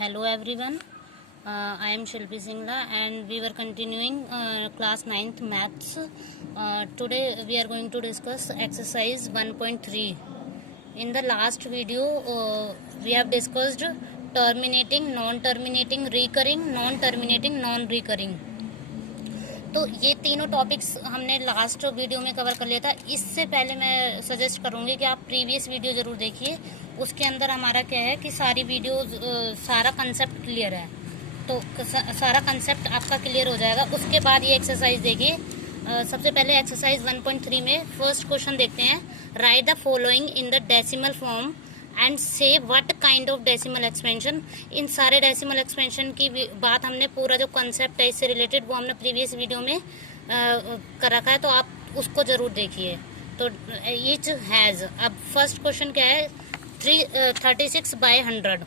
Hello everyone, I am Shilpi Singla and we were continuing class 9th maths. Today we are going to discuss exercise 1.3. In the last video we have discussed terminating, non-terminating, recurring, non-terminating, non-recurring. तो ये तीनों topics हमने last video में cover कर लिया था। इससे पहले मैं सजेस्ट करूँगी कि आप प्रीवियस वीडियो ज़रूर देखिए। उसके अंदर हमारा क्या है कि सारी वीडियो सारा कंसेप्ट क्लियर है, तो सारा कंसेप्ट आपका क्लियर हो जाएगा। उसके बाद ये एक्सरसाइज देखिए। सबसे पहले एक्सरसाइज 1.3 में फर्स्ट क्वेश्चन देखते हैं। Write the following in the decimal form and say what kind of decimal expansion. इन सारे डेसिमल एक्सपेंशन की बात हमने पूरा जो कंसेप्ट है इससे रिलेटेड वो हमने प्रीवियस वीडियो में कर रखा है, तो आप उसको जरूर देखिए। तो ईच हैज़, अब फर्स्ट क्वेश्चन क्या है, 36/100।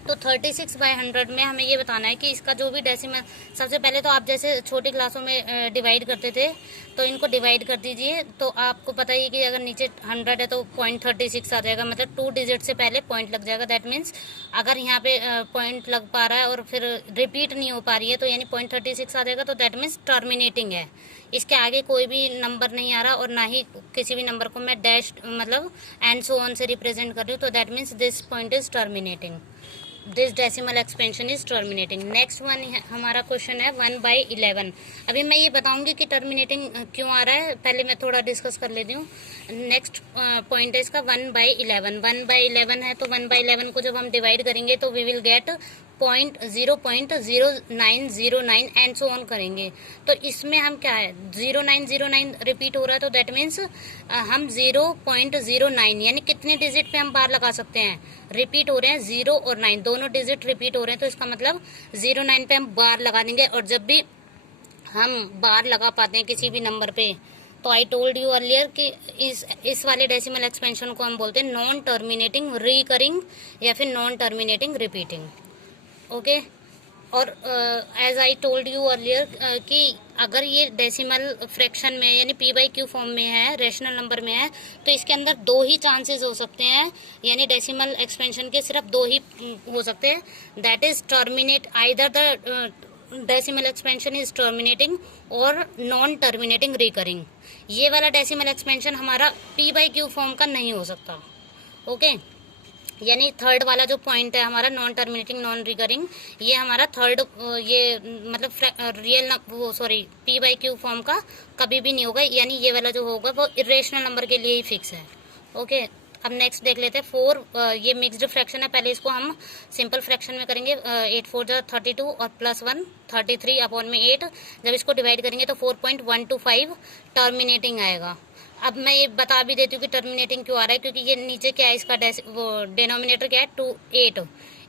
तो 36/100 में हमें ये बताना है कि इसका जो भी डेसिमल, सबसे पहले तो आप जैसे छोटी क्लासों में डिवाइड करते थे तो इनको डिवाइड कर दीजिए। तो आपको पता ही कि अगर नीचे 100 है तो 0.36 आ जाएगा, मतलब 2 डिजिट से पहले पॉइंट लग जाएगा। दैट मीन्स अगर यहाँ पे पॉइंट लग पा रहा है और फिर रिपीट नहीं हो पा रही है तो यानी 0.36 आ जाएगा, तो दैट मीन्स टर्मिनेटिंग है। इसके आगे कोई भी नंबर नहीं आ रहा और ना ही किसी भी नंबर को मैं डैश मतलब एंड सो ऑन से रिप्रेजेंट कर रही हूँ, तो that means this point is terminating, this decimal expansion is terminating. Next one हमारा क्वेश्चन है 1/11। अभी मैं ये बताऊंगी कि टर्मिनेटिंग क्यों आ रहा है, पहले मैं थोड़ा डिस्कस कर लेती हूँ। नेक्स्ट पॉइंट है इसका 1/11। 1/11 है तो 1/11 को जब हम डिवाइड करेंगे तो we will get 0.0909 and so on करेंगे। तो इसमें हम क्या है, 0909 रिपीट हो रहा है, तो दैट मीन्स हम 0.09 यानी कितने डिजिट पे हम बार लगा सकते हैं, रिपीट हो रहे हैं 0 और 9 दोनों डिजिट रिपीट हो रहे हैं, तो इसका मतलब 09 पे हम बार लगा देंगे। और जब भी हम बार लगा पाते हैं किसी भी नंबर पे, तो आई टोल्ड यू अर्लियर कि इस वाले डेसिमल एक्सपेंशन को हम बोलते हैं नॉन टर्मिनेटिंग रिकरिंग या फिर नॉन टर्मिनेटिंग रिपीटिंग। ओके और as I told you earlier कि अगर ये डेसिमल फ्रैक्शन में यानी p/q फॉर्म में है, रेशनल नंबर में है, तो इसके अंदर दो ही चांसेस हो सकते हैं, यानी डेसिमल एक्सपेंशन के सिर्फ दो ही हो सकते हैं। That is terminate, either the decimal expansion is terminating और नॉन टर्मिनेटिंग रिकरिंग। ये वाला डेसिमल एक्सपेंशन हमारा p/q फॉर्म का नहीं हो सकता। ओके यानी थर्ड वाला जो पॉइंट है हमारा नॉन टर्मिनेटिंग नॉन रिकरिंग, ये हमारा थर्ड ये मतलब रियल वो सॉरी p/q फॉर्म का कभी भी नहीं होगा, यानी ये वाला जो होगा वो इरेशनल नंबर के लिए ही फिक्स है। ओके अब नेक्स्ट देख लेते हैं 4। ये मिक्स्ड फ्रैक्शन है, पहले इसको हम सिंपल फ्रैक्शन में करेंगे। 8 4 जा 32 और +1 33/8। जब इसको डिवाइड करेंगे तो 4.125 टर्मिनेटिंग आएगा। अब मैं ये बता भी देती हूँ कि टर्मिनेटिंग क्यों आ रहा है, क्योंकि ये नीचे क्या है इसका वो डिनोमिनेटर क्या है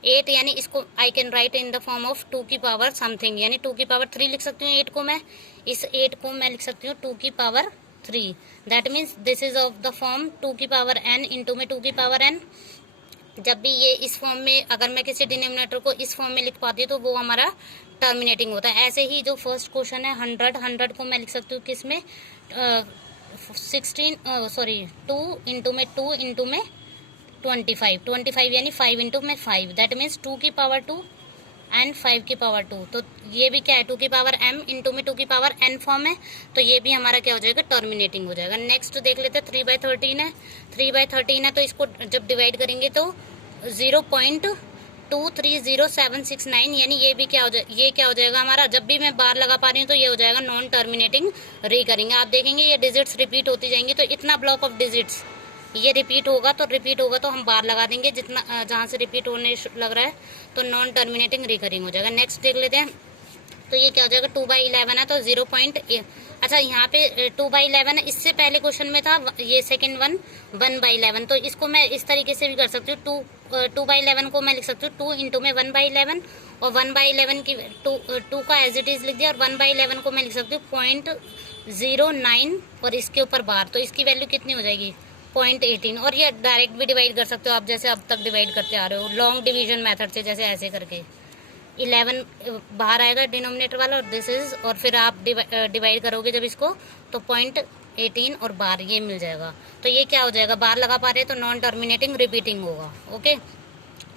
8 यानी इसको I can write in the form of 2 की पावर समथिंग, यानी 2 की पावर 3 लिख सकती हूँ 8 को मैं। इस 8 को मैं लिख सकती हूँ 2 की power 3। That means this is of the form 2 की पावर n इंटू में 2 की पावर n। जब भी ये इस फॉर्म में, अगर मैं किसी डिनोमिनेटर को इस फॉर्म में लिख पाती हूँ तो वो हमारा टर्मिनेटिंग होता है। ऐसे ही जो फर्स्ट क्वेश्चन है 100 को मैं लिख सकती हूँ किसमें 2 इंटू में 2 इंटू में 25 यानी 5 इंटू में 5। दैट मीन्स 2 की पावर 2 एंड 5 की पावर 2। तो ये भी क्या है 2 की पावर m इंटू में 2 की पावर n फॉर्म है, तो ये भी हमारा क्या हो जाएगा टर्मिनेटिंग हो जाएगा। नेक्स्ट देख लेते हैं 3/13 है। 3/13 है तो इसको जब डिवाइड करेंगे तो 0.230769 यानी ये भी क्या हो जाएगा, ये क्या हो जाएगा हमारा, जब भी मैं बार लगा पा रही हूँ तो ये हो जाएगा नॉन टर्मिनेटिंग रिकरिंग। आप देखेंगे ये डिजिट्स रिपीट होती जाएंगी, तो इतना ब्लॉक ऑफ डिजिट्स ये रिपीट होगा तो हम बार लगा देंगे जितना जहाँ से रिपीट होने लग रहा है, तो नॉन टर्मिनेटिंग रिकरिंग हो जाएगा। नेक्स्ट देख लेते हैं, तो ये क्या हो जाएगा 2/11 है तो 0. अच्छा यहाँ पे 2/11 है, इससे पहले क्वेश्चन में था ये सेकंड 1/11, तो इसको मैं इस तरीके से भी कर सकती हूँ। 2/11 को मैं लिख सकती हूँ 2 इंटू में 1/11 और 1/11 की 2 का एज इट इज लिख दिया, और 1/11 को मैं लिख सकती हूँ 0.09 और इसके ऊपर बार, तो इसकी वैल्यू कितनी हो जाएगी 0.18। और ये डायरेक्ट भी डिवाइड कर सकते हो आप, जैसे अब तक डिवाइड करते आ रहे हो लॉन्ग डिवीजन मेथड से, जैसे ऐसे करके 11 बाहर आएगा डिनोमिनेटर वाला और दिस इज, और फिर आप डिवाइड करोगे जब इसको तो 0.18 और बार ये मिल जाएगा। तो ये क्या हो जाएगा, बार लगा पा रहे तो नॉन टर्मिनेटिंग रिपीटिंग होगा। ओके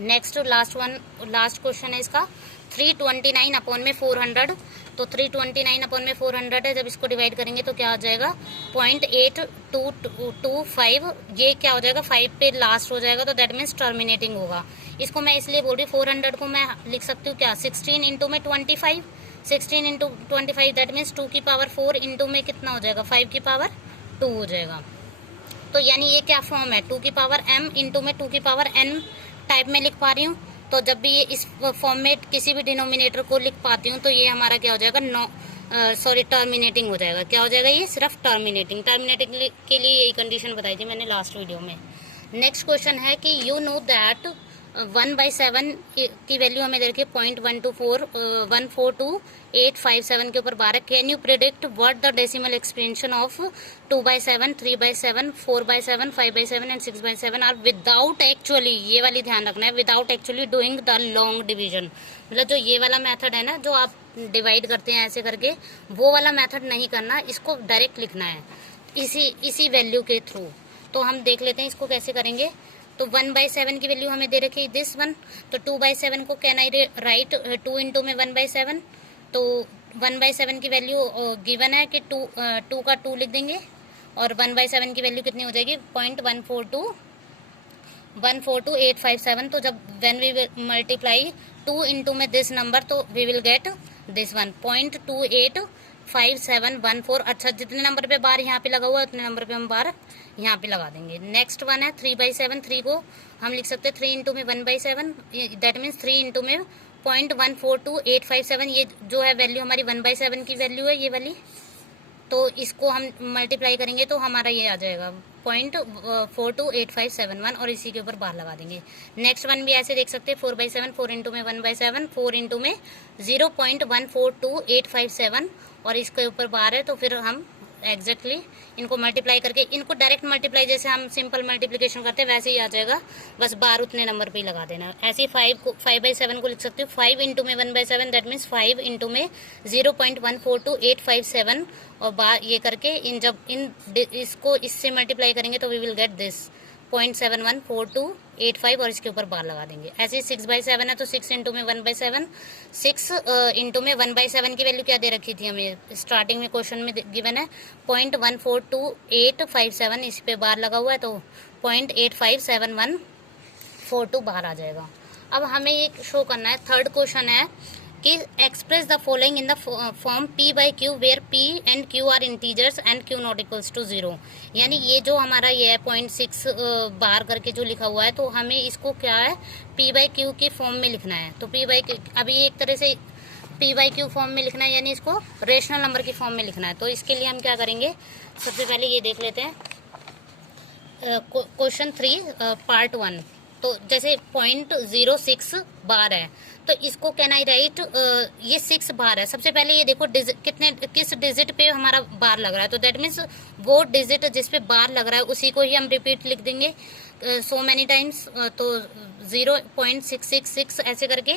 नेक्स्ट लास्ट क्वेश्चन है इसका 329 अपॉन में 400। तो 329 अपॉन में 400 है, जब इसको डिवाइड करेंगे तो क्या हो जाएगा 0.8225। ये क्या हो जाएगा 5 पे लास्ट हो जाएगा, तो दैट मीन्स टर्मिनेटिंग होगा। इसको मैं इसलिए बोल रही हूँ 400 को मैं लिख सकती हूँ क्या 16 इंटू में 25, 16 इंटू 25 दैट मीन्स 2 की पावर 4 इंटू में कितना हो जाएगा 5 की पावर 2 हो जाएगा। तो यानी ये क्या फॉर्म है 2 की पावर m इंटू में 2 की पावर n टाइप में लिख पा रही हूँ। तो जब भी ये इस फॉर्म में किसी भी डिनोमिनेटर को लिख पाती हूँ तो ये हमारा क्या हो जाएगा टर्मिनेटिंग हो जाएगा। क्या हो जाएगा ये सिर्फ टर्मिनेटिंग के लिए यही कंडीशन बताई थी मैंने लास्ट वीडियो में। नेक्स्ट क्वेश्चन है कि यू नो दैट 1/7 की वैल्यू हमें दे रखी है 0.1242857 के ऊपर 12। Can you predict what the decimal expansion of 2/7, 3/7, 4/7, 5/7 and 6/7 are without actually, ये वाली ध्यान रखना है, without actually doing the long division. मतलब जो ये वाला मेथड है ना, जो आप डिवाइड करते हैं ऐसे करके, वो वाला मेथड नहीं करना, इसको डायरेक्ट लिखना है इसी वैल्यू के थ्रू। तो हम देख लेते हैं इसको कैसे करेंगे। तो 1/7 की वैल्यू हमें दे रखी है दिस वन, तो 2/7 को कैन आई राइट 2 इंटू में 1/7। तो 1/7 की वैल्यू गिवन है कि 2 का 2 लिख देंगे और 1/7 की वैल्यू कितनी हो जाएगी 0.142857। तो जब when we will multiply 2 into में दिस नंबर तो we will get this one 0.285714। अच्छा, जितने नंबर पे बार यहाँ पे लगा हुआ है उतने नंबर पे हम बार यहाँ पे लगा देंगे। नेक्स्ट वन है 3/7। 3 को हम लिख सकते हैं 3 इंटू में 1/7, दैट मीन्स 3 इंटू में 0.142857। ये जो है वैल्यू हमारी 1/7 की वैल्यू है ये वाली। तो इसको हम मल्टीप्लाई करेंगे तो हमारा ये आ जाएगा 0.428571 और इसी के ऊपर बार लगा देंगे। नेक्स्ट वन भी ऐसे देख सकते हैं 4/7, 4 इंटू में 1/7, 4 इंटू में 0.142857 और इसके ऊपर बार है। तो फिर हम एग्जैक्टली इनको मल्टीप्लाई करके, इनको डायरेक्ट मल्टीप्लाई जैसे हम सिंपल मल्टीप्लिकेशन करते हैं वैसे ही आ जाएगा, बस बार उतने नंबर पे ही लगा देना। ऐसे ही 5/7 को लिख सकते हो 5 इंटू में 1/7, दैट मीन्स 5 इंटू में 0.142857 और बार ये करके इसको इससे मल्टीप्लाई करेंगे तो वी विल गेट दिस 0.714285 और इसके ऊपर बार लगा देंगे। ऐसे ही 6/7 है तो 6 इंटू में 1/7, 6 इंटू में 1/7 की वैल्यू क्या दे रखी थी हमें स्टार्टिंग में क्वेश्चन में गिवन है 0.142857, इस पे बार लगा हुआ है तो 0.857142 बाहर आ जाएगा। अब हमें ये शो करना है, थर्ड क्वेश्चन है कि express the following in the form P/Q where P and Q are integers and Q not equals to 0। यानी ये जो हमारा ये है 0.6 बार करके जो लिखा हुआ है तो हमें इसको क्या है P/Q के फॉर्म में लिखना है। तो P/Q अभी एक तरह से P/Q फॉर्म में लिखना है, यानी इसको रेशनल नंबर के फॉर्म में लिखना है। तो इसके लिए हम क्या करेंगे, सबसे पहले ये देख लेते हैं क्वेश्चन 3 पार्ट 1। तो जैसे 0.06 बार है तो इसको कैन आई राइट, ये 6 बार है। सबसे पहले ये देखो किस डिजिट पे हमारा बार लग रहा है, तो दैट मीन्स वो डिजिट जिस पे बार लग रहा है उसी को ही हम रिपीट लिख देंगे सो मैनी टाइम्स। तो 0.666 ऐसे करके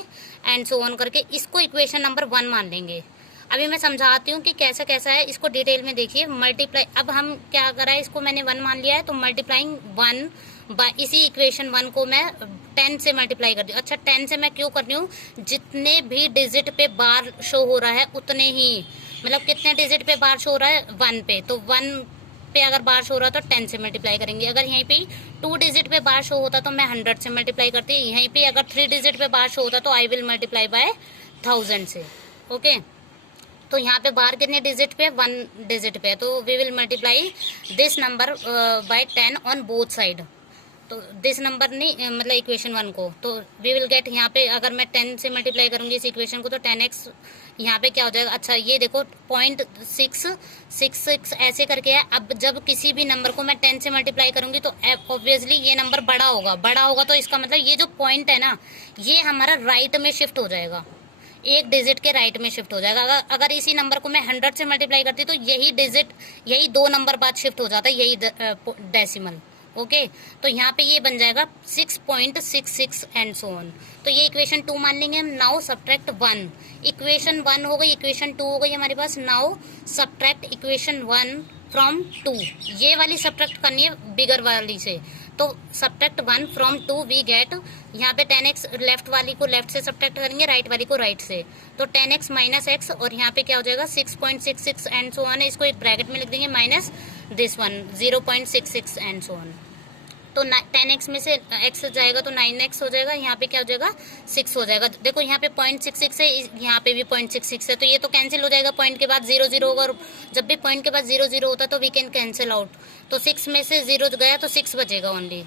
एंड सो ऑन करके इसको इक्वेशन नंबर 1 मान लेंगे। अभी मैं समझाती हूँ कि कैसा कैसा है, इसको डिटेल में देखिए। मल्टीप्लाई, अब हम क्या करा है, इसको मैंने 1 मान लिया है तो मल्टीप्लाइंग 1 बाय इसी इक्वेशन 1 को मैं 10 से मल्टीप्लाई कर दी। अच्छा, 10 से मैं क्यों कर रही हूँ, जितने भी डिजिट पे बार शो हो रहा है उतने ही, मतलब कितने डिजिट पे बार शो हो रहा है 1 पे, तो 1 पे अगर बार शो हो रहा है तो 10 से मल्टीप्लाई करेंगे। अगर यहीं पे 2 डिजिट पे बार शो होता तो मैं 100 से मल्टीप्लाई करती। यहीं पे अगर 3 डिजिट पे बार शो होता तो आई विल मल्टीप्लाई बाय 1000 से। ओके, तो यहाँ पे बार कितने डिजिट पे 1 डिजिट पे, तो we will multiply this number by 10 on both side. तो दिस नंबर नहीं, मतलब इक्वेशन 1 को, तो वी विल गेट, यहाँ पे अगर मैं 10 से मल्टीप्लाई करूंगी इस इक्वेशन को तो 10x यहाँ पे क्या हो जाएगा। अच्छा, ये देखो 0.666 ऐसे करके है। अब जब किसी भी नंबर को मैं 10 से मल्टीप्लाई करूंगी तो ऑब्वियसली ये नंबर बड़ा होगा तो इसका मतलब ये जो पॉइंट है ना ये हमारा राइट में शिफ्ट हो जाएगा, एक डिजिट के राइट में शिफ्ट हो जाएगा। अगर इसी नंबर को मैं 100 से मल्टीप्लाई करती तो यही डिजिट, यही 2 नंबर बाद शिफ्ट हो जाता है, यही डेसिमल। ओके, तो यहाँ पे ये बन जाएगा 6.66 एंड सो ऑन। तो ये इक्वेशन 2 मान लेंगे हम। नाउ सब्ट्रैक्ट 1, इक्वेशन 1 हो गई, इक्वेशन 2 हो गई हमारे पास। नाउ सब्ट्रैक्ट इक्वेशन 1 फ्रॉम 2, ये वाली सब्ट्रैक्ट करनी है बिगर वाली से। तो सब्ट्रैक्ट 1 फ्रॉम 2 वी गेट, यहाँ पे 10x लेफ्ट वाली को लेफ्ट से सब्ट्रैक्ट करेंगे, राइट वाली को राइट से, तो 10x माइनस एक्स, और यहाँ पे क्या हो जाएगा 6.66 एंड सो ऑन है, इसको एक ब्रैकेट में लिख देंगे minus this one 0.66 and so on. तो 10x में से x जाएगा तो 9x हो जाएगा, यहाँ पे क्या हो जाएगा 6 हो जाएगा। देखो यहाँ पे 0.66 है, यहाँ पे भी 0.66 है, तो ये तो कैंसिल हो जाएगा, पॉइंट के बाद 0 0 होगा, और जब भी पॉइंट के बाद 0 0 होता तो वी कैन कैंसिल आउट, तो 6 में से 0 गया तो 6 बचेगा ओनली।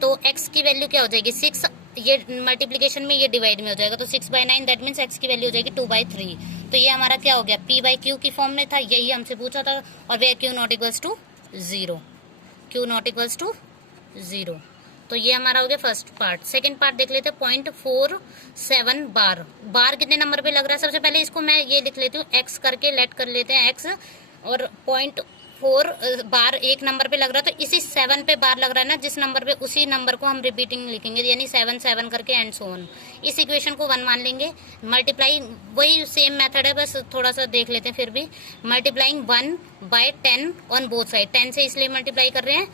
तो x की वैल्यू क्या हो जाएगी 6, ये मल्टीप्लीकेशन में ये डिवाइड में हो जाएगा, तो 6/9 दैट मीन्स x की वैल्यू हो जाएगी 2/3। तो ये हमारा क्या हो गया p/q की फॉर्म में था, यही हमसे पूछा था, और वे q not equals to 0, q not equals to 0। तो ये हमारा हो गया फर्स्ट पार्ट। सेकंड पार्ट देख लेते हैं, 0.47 बार। बार कितने नंबर पे लग रहा है, सबसे पहले इसको मैं ये लिख लेती हूँ x करके, लेट कर लेते हैं x, और 0.4 बार एक नंबर पे लग रहा है, तो इसी 7 पे बार लग रहा है ना जिस नंबर पे, उसी नंबर को हम रिपीटिंग लिखेंगे, यानी 7 7 करके एंड सो ऑन। इस इक्वेशन को 1 मान लेंगे। मल्टीप्लाई वही सेम मेथड है, बस थोड़ा सा देख लेते हैं फिर भी। मल्टीप्लाइंग 1/10 ऑन बोथ साइड, 10 से इसलिए मल्टीप्लाई कर रहे हैं,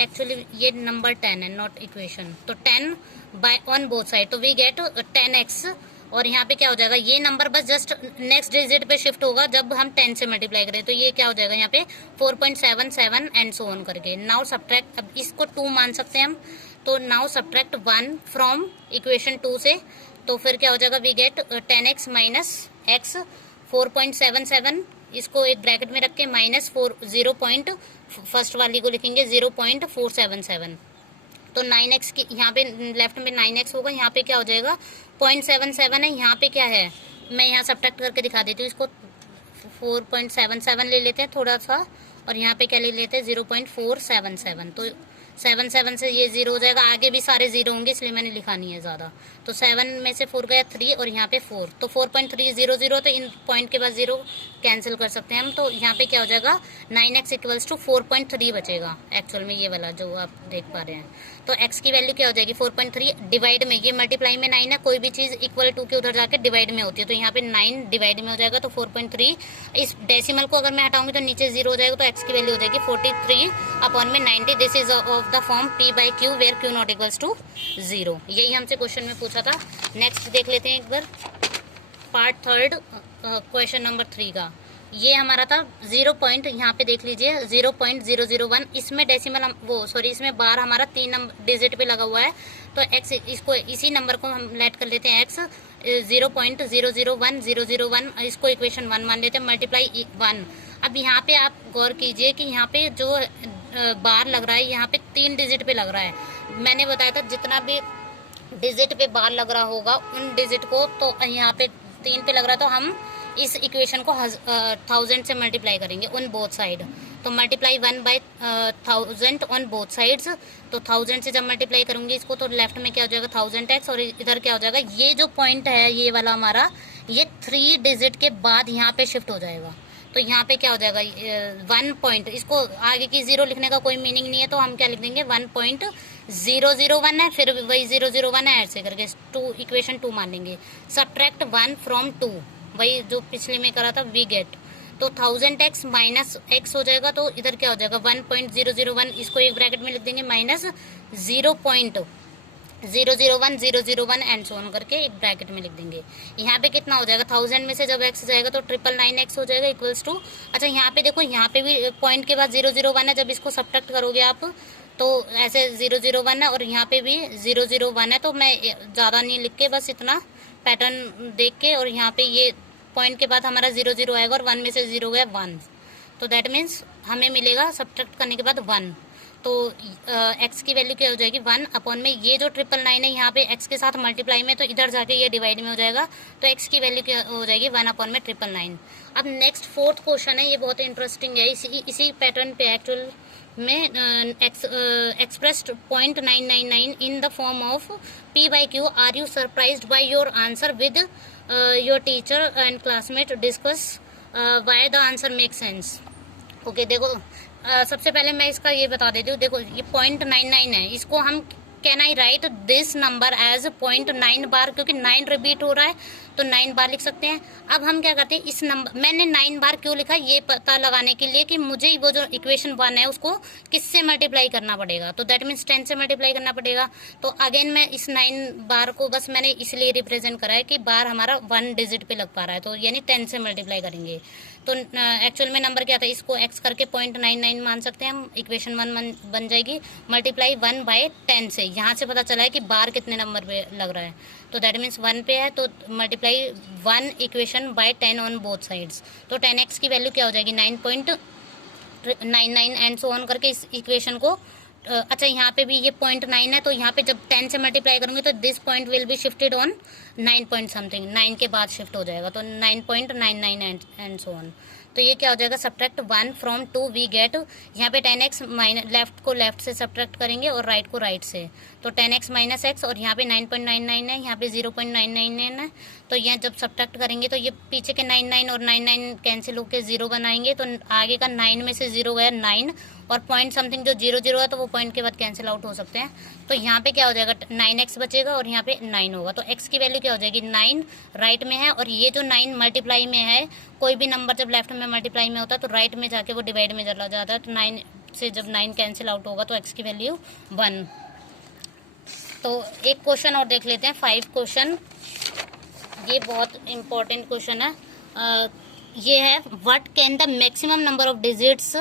एक्चुअली ये नंबर 10 है नॉट इक्वेशन, तो 10 बाय ऑन बोथ साइड, तो वी गेट 10x, और यहाँ पे क्या हो जाएगा ये नंबर बस जस्ट नेक्स्ट डिजिट पे शिफ्ट होगा जब हम 10 से मल्टीप्लाई करें, तो ये क्या हो जाएगा यहाँ पे 4.77 एंड सो ऑन करके। नाउ सब्ट्रैक्ट, अब इसको 2 मान सकते हैं हम, तो नाउ सब्ट्रैक्ट 1 फ्रॉम इक्वेशन 2 से, तो फिर क्या हो जाएगा we get 10x minus x 4.77, इसको एक ब्रैकेट में रख के माइनस 4 फर्स्ट वाली को लिखेंगे 0.477, तो 9x की यहाँ पे लेफ्ट में 9x होगा, यहाँ पे क्या हो जाएगा 0.77 है, यहाँ पे क्या है मैं यहाँ सब्ट्रैक्ट करके दिखा देती हूँ, इसको 4.77 ले लेते हैं थोड़ा सा, और यहाँ पे क्या ले लेते हैं 0.477, तो 7 से ये 0 हो जाएगा, आगे भी सारे 0 होंगे इसलिए मैंने लिखा नहीं है ज़्यादा, तो 7 में से 4 गया 3, और यहाँ पे 4, तो 4.300, तो इन पॉइंट के बाद 0 कैंसिल कर सकते हैं हम, तो यहाँ पे क्या हो जाएगा 9x इक्वल्स टू 4.3 बचेगा एक्चुअल में, ये वाला जो आप देख पा रहे हैं। तो x की वैल्यू क्या हो जाएगी 4.3 डिवाइड में, ये मल्टीप्लाई में 9 है, कोई भी चीज़ इक्वल टू के उधर जाके डिवाइड में होती है, तो यहाँ पे 9 डिवाइड में हो जाएगा, तो 4.3, इस डेसिमल को अगर मैं हटाऊंगी तो नीचे 0 हो जाएगा, तो x की वैल्यू हो जाएगी 43/90। This is of the form p/q where q not equals to 0। यही हमसे क्वेश्चन में पूछा था। नेक्स्ट देख लेते हैं एक बार, पार्ट थर्ड क्वेश्चन नंबर 3 का। ये हमारा था 0 पॉइंट, यहाँ पे देख लीजिए 0.001, इसमें डेसिमल इसमें बार हमारा 3 नंबर डिजिट पे लगा हुआ है, तो x इसको इसी नंबर को हम लेट कर लेते हैं x 0.001001, इसको इक्वेशन 1 मान लेते हैं, मल्टीप्लाई 1। अब यहाँ पे आप गौर कीजिए कि यहाँ पे जो बार लग रहा है यहाँ पे 3 डिजिट पे लग रहा है, मैंने बताया था जितना भी डिजिट पे बार लग रहा होगा उन डिजिट को, तो यहाँ पे 3 पे लग रहा है, तो हम इस इक्वेशन को 1000 से मल्टीप्लाई करेंगे ऑन बोथ साइड, तो मल्टीप्लाई 1/1000 ऑन बोथ साइड्स, तो 1000 से जब मल्टीप्लाई करूंगी इसको, तो लेफ्ट में क्या हो जाएगा 1000x, और इधर क्या हो जाएगा ये जो पॉइंट है ये वाला हमारा, ये 3 डिजिट के बाद यहाँ पे शिफ्ट हो जाएगा, तो यहाँ पे क्या हो जाएगा 1 पॉइंट, इसको आगे की 0 लिखने का कोई मीनिंग नहीं है, तो हम क्या लिख देंगे 1.001 है, फिर वही 001 है, ऐसे करके 2 इक्वेशन 2 मान लेंगे। सब्ट्रैक्ट 1 फ्रॉम 2, वही जो पिछले में करा था, वी गेट, तो 1000x माइनस x हो जाएगा, तो इधर क्या हो जाएगा 1.001, इसको एक ब्रैकेट में लिख देंगे माइनस 0.001 एंड सो ऑन करके एक ब्रैकेट में लिख देंगे। यहाँ पे कितना हो जाएगा 1000 में से जब x जाएगा तो 999x हो जाएगा इक्वल्स टू, अच्छा यहाँ पे देखो यहाँ पे भी पॉइंट के बाद 001 है, जब इसको सब्ट्रैक्ट करोगे आप तो ऐसे 001 है, और यहाँ पे भी 001 है, तो मैं ज़्यादा नहीं लिख के बस इतना पैटर्न देख के, और यहाँ पे ये पॉइंट के बाद हमारा 0 आएगा, और 1 में से 0 गया 1, तो दैट मीन्स हमें मिलेगा सब्ट्रैक्ट करने के बाद 1, तो x की वैल्यू क्या हो जाएगी 1/, में ये जो 999 है यहाँ पे x के साथ मल्टीप्लाई में, तो इधर जाके ये डिवाइड में हो जाएगा, तो x की वैल्यू क्या हो जाएगी 1/, में 999। अब नेक्स्ट 4th क्वेश्चन है, ये बहुत इंटरेस्टिंग है, इसी पैटर्न पे एक्चुअल में expressed 0.999 in the form of p/q, are you surprised by your answer with your teacher and classmate discuss why the answer make sense. Okay देखो, सबसे पहले मैं इसका ये बता देती हूँ, देखो ये 0.99 है, इसको हम can I write this number as 0.9 bar, क्योंकि 9 रिपीट हो रहा है, तो 9 बार लिख सकते हैं। अब हम क्या करते हैं, इस नंबर, मैंने 9 बार क्यों लिखा ये पता लगाने के लिए कि मुझे वो जो इक्वेशन 1 है उसको किससे मल्टीप्लाई करना पड़ेगा, तो दैट मीन्स 10 से मल्टीप्लाई करना पड़ेगा। तो अगेन मैं इस 9 बार को बस मैंने इसलिए रिप्रेजेंट करा है कि बार हमारा 1 डिजिट पे लग पा रहा है, तो यानी 10 से मल्टीप्लाई करेंगे। तो एक्चुअल में नंबर क्या था, इसको x करके 0.99 मान सकते हैं हम, इक्वेशन 1 बन जाएगी, मल्टीप्लाई 1/10 से। यहाँ से पता चला है कि बार कितने नंबर पे लग रहा है, तो दैट मीन्स 1 पे है, तो multiply 1 equation by 10 on both sides. तो 10x की वैल्यू क्या हो जाएगी 9.99 एंड सो ऑन करके इस इक्वेशन को। अच्छा यहाँ पे भी ये 0.9 है, तो यहाँ पे जब 10 से मल्टीप्लाई करूंगी तो this point will be shifted on 9 point something, 9 के बाद शिफ्ट हो जाएगा, तो 9.99 एंड सो ऑन। तो ये क्या हो जाएगा, सब्ट्रैक्ट 1 फ्रॉम 2 वी गेट, यहाँ पे 10x लेफ्ट को लेफ्ट से सब्ट्रैक्ट करेंगे और राइट को राइट से, तो 10x माइनस x, और यहाँ पे 9.99 है, यहाँ पे 0.999 है, तो यहाँ जब सब्ट्रैक्ट करेंगे तो ये पीछे के 99 और 99 कैंसिल होकर 0 बनाएंगे, तो आगे का 9 में से 0 गया 9, और पॉइंट समथिंग जो 0 है तो वो पॉइंट के बाद कैंसिल आउट हो सकते हैं। तो यहाँ पे क्या हो जाएगा 9x बचेगा और यहाँ पे 9 होगा, तो x की वैल्यू क्या हो जाएगी 9 राइट में है, और ये जो 9 मल्टीप्लाई में है, कोई भी नंबर जब लेफ्ट में मल्टीप्लाई में होता है तो राइट में जाके वो डिवाइड में चला जाता है, तो 9 से जब 9 कैंसिल आउट होगा तो x की वैल्यू 1। तो एक क्वेश्चन और देख लेते हैं, 5 क्वेश्चन, ये बहुत इंपॉर्टेंट क्वेश्चन है। ये है, what can the maximum number of digits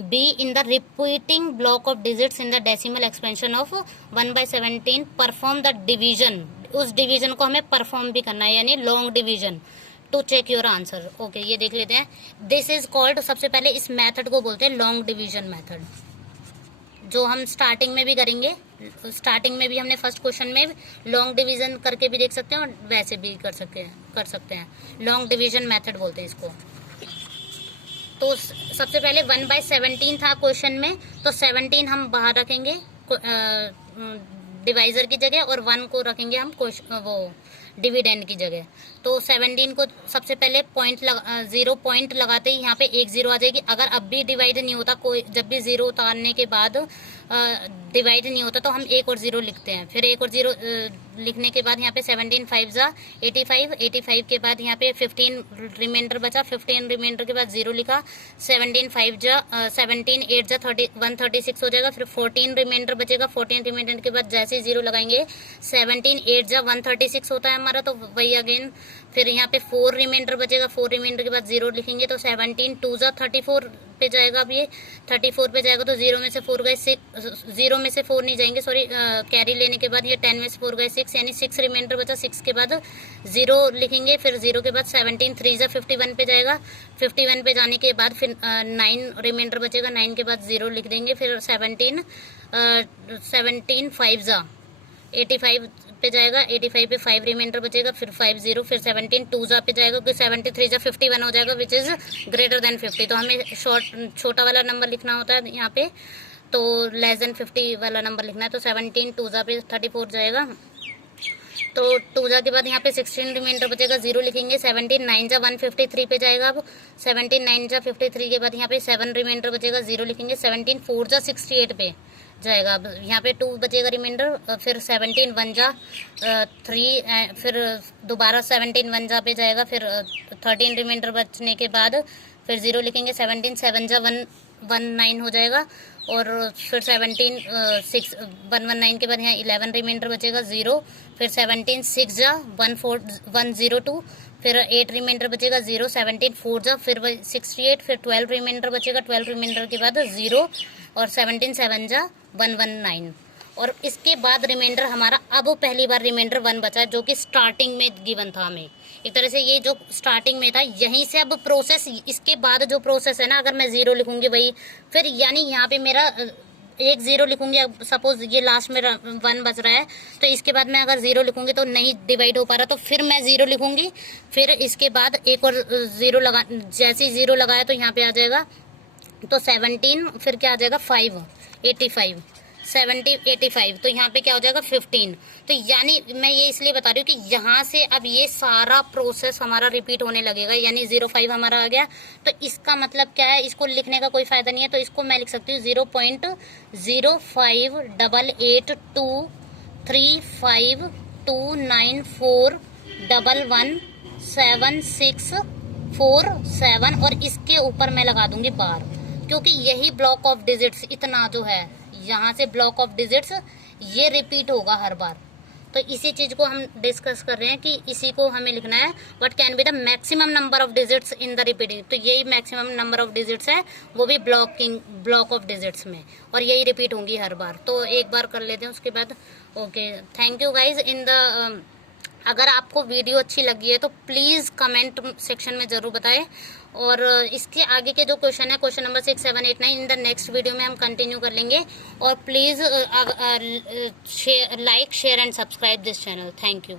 be in the repeating block of digits in the decimal expansion of 1/17, perform the division. उस डिवीजन को हमें परफॉर्म भी करना है, यानी long division, to check your answer. Okay, ये देख लेते हैं। दिस इज कॉल्ड, सबसे पहले इस मेथड को बोलते हैं लॉन्ग डिवीजन मेथड, जो हम स्टार्टिंग में भी करेंगे। स्टार्टिंग में भी हमने फर्स्ट क्वेश्चन में लॉन्ग डिवीजन करके भी देख सकते हैं और वैसे भी कर सकते हैं। लॉन्ग डिवीजन मेथड बोलते हैं इसको। तो सबसे पहले 1/17 था क्वेश्चन में, तो 17 हम बाहर रखेंगे डिवाइजर की जगह, और 1 को रखेंगे हम वो डिविडेंड की जगह। तो 17 को सबसे पहले 0 पॉइंट लगाते ही यहाँ पे 1 0 आ जाएगी। अगर अब भी डिवाइड नहीं होता, कोई जब भी 0 उतारने के बाद डिवाइड नहीं होता तो हम 1 और 0 लिखते हैं। फिर 1 और 0 लिखने के बाद यहाँ पे 17 5 जा 85, 85 के बाद यहाँ पे 15 रिमाइंडर बचा, 15 रिमाइंडर के बाद 0 लिखा, 17 8 जा 136 हो जाएगा। फिर 14 रिमाइंडर बचेगा, 14 रिमाइंडर के बाद जैसे ही 0 लगाएंगे 17 8 जा 136 होता है हमारा, तो वही अगेन। फिर यहाँ पे 4 रिमाइंडर बचेगा, 4 रिमाइंडर के बाद 0 लिखेंगे, तो 17 2 जा 34 पे जाएगा। अब ये 34 पे जाएगा तो 0 में से 4 गए 6, 0 में से 4 नहीं जाएंगे, सॉरी, कैरी लेने के बाद ये 10 में से 4 गए 6, यानी 6 रिमाइंडर बचा, 6 के बाद 0 लिखेंगे। फिर 0 के बाद 17 3 जा 51 पे जाएगा, 51 पे जाने के बाद फिर 9 रिमाइंडर बचेगा, 9 के बाद 0 लिख देंगे। फिर 17 5 जा 85 पे जाएगा, 85 पे 5 रिमाइंडर बचेगा, फिर 5 0, फिर 17 2 जा पे जाएगा, क्योंकि 73 जा 51 हो जाएगा, विच इज ग्रेटर देन 50। तो हमें छोटा वाला नंबर लिखना होता है यहाँ पे, तो लेस देन 50 वाला नंबर लिखना है। तो 17 2 जा पे 34 जाएगा, तो 2 जा के बाद यहाँ पे 16 रिमाइंडर बचेगा, 0 लिखेंगे। 17 9 जा 153 पे जाएगा। अब 17 9 जा 53 के बाद यहाँ पे 7 रिमाइंडर बचेगा, 0 लिखेंगे। 17 4 जा 68 पे जाएगा। अब यहाँ पे 2 बचेगा रिमाइंडर, फिर 17 1 जा 3, फिर दोबारा 17 1 जा पे जाएगा, फिर 13 रिमाइंडर बचने के बाद फिर 0 लिखेंगे। 17 7 जा 119 हो जाएगा, और फिर 17 6 119 के बाद यहाँ 11 रिमाइंडर बचेगा, 0, फिर 17 6 जा 102, फिर 8 रिमाइंडर बचेगा, 0, 17 4 जा फिर 68, फिर 12 रिमाइंडर बचेगा, 12 रिमाइंडर के बाद 0, और 17 7 जा 119, और इसके बाद रिमाइंडर हमारा, अब पहली बार रिमाइंडर 1 बचा है, जो कि स्टार्टिंग में गिवन था हमें। एक तरह से ये जो स्टार्टिंग में था, यहीं से अब प्रोसेस, इसके बाद जो प्रोसेस है ना, अगर मैं 0 लिखूंगी वही, फिर यानी यहाँ पे मेरा 1 0 लिखूंगी। अब सपोज ये लास्ट में 1 बच रहा है, तो इसके बाद मैं अगर 0 लिखूंगी तो नहीं डिवाइड हो पा रहा, तो फिर मैं 0 लिखूंगी। फिर इसके बाद एक और 0 लगा, जैसे ही 0 लगाया तो यहाँ पे आ जाएगा, तो 17, फिर क्या आ जाएगा 5 85 70 85, तो यहाँ पे क्या हो जाएगा 15। तो यानी मैं ये इसलिए बता रही हूँ कि यहाँ से अब ये सारा प्रोसेस हमारा रिपीट होने लगेगा, यानी 05 हमारा आ गया। तो इसका मतलब क्या है, इसको लिखने का कोई फायदा नहीं है, तो इसको मैं लिख सकती हूँ 0.058823529411 7 6 4 7 और इसके ऊपर मैं लगा दूंगी बार, क्योंकि यही ब्लॉक ऑफ डिजिट्स इतना जो है यहाँ से ब्लॉक ऑफ डिजिट्स ये रिपीट होगा हर बार। तो इसी चीज को हम डिस्कस कर रहे हैं कि इसी को हमें लिखना है, what can be the maximum number of digits in the repeating. तो यही मैक्सिमम नंबर ऑफ डिजिट्स है, वो भी ब्लॉक ऑफ डिजिट्स में, और यही रिपीट होंगी हर बार। तो एक बार कर लेते हैं उसके बाद। Okay, thank you guys. अगर आपको वीडियो अच्छी लगी है तो प्लीज़ कमेंट सेक्शन में ज़रूर बताएं, और इसके आगे के जो क्वेश्चन है, question number 6 7 8 9 in the next video में हम कंटिन्यू कर लेंगे। और please like share and subscribe this channel. Thank you.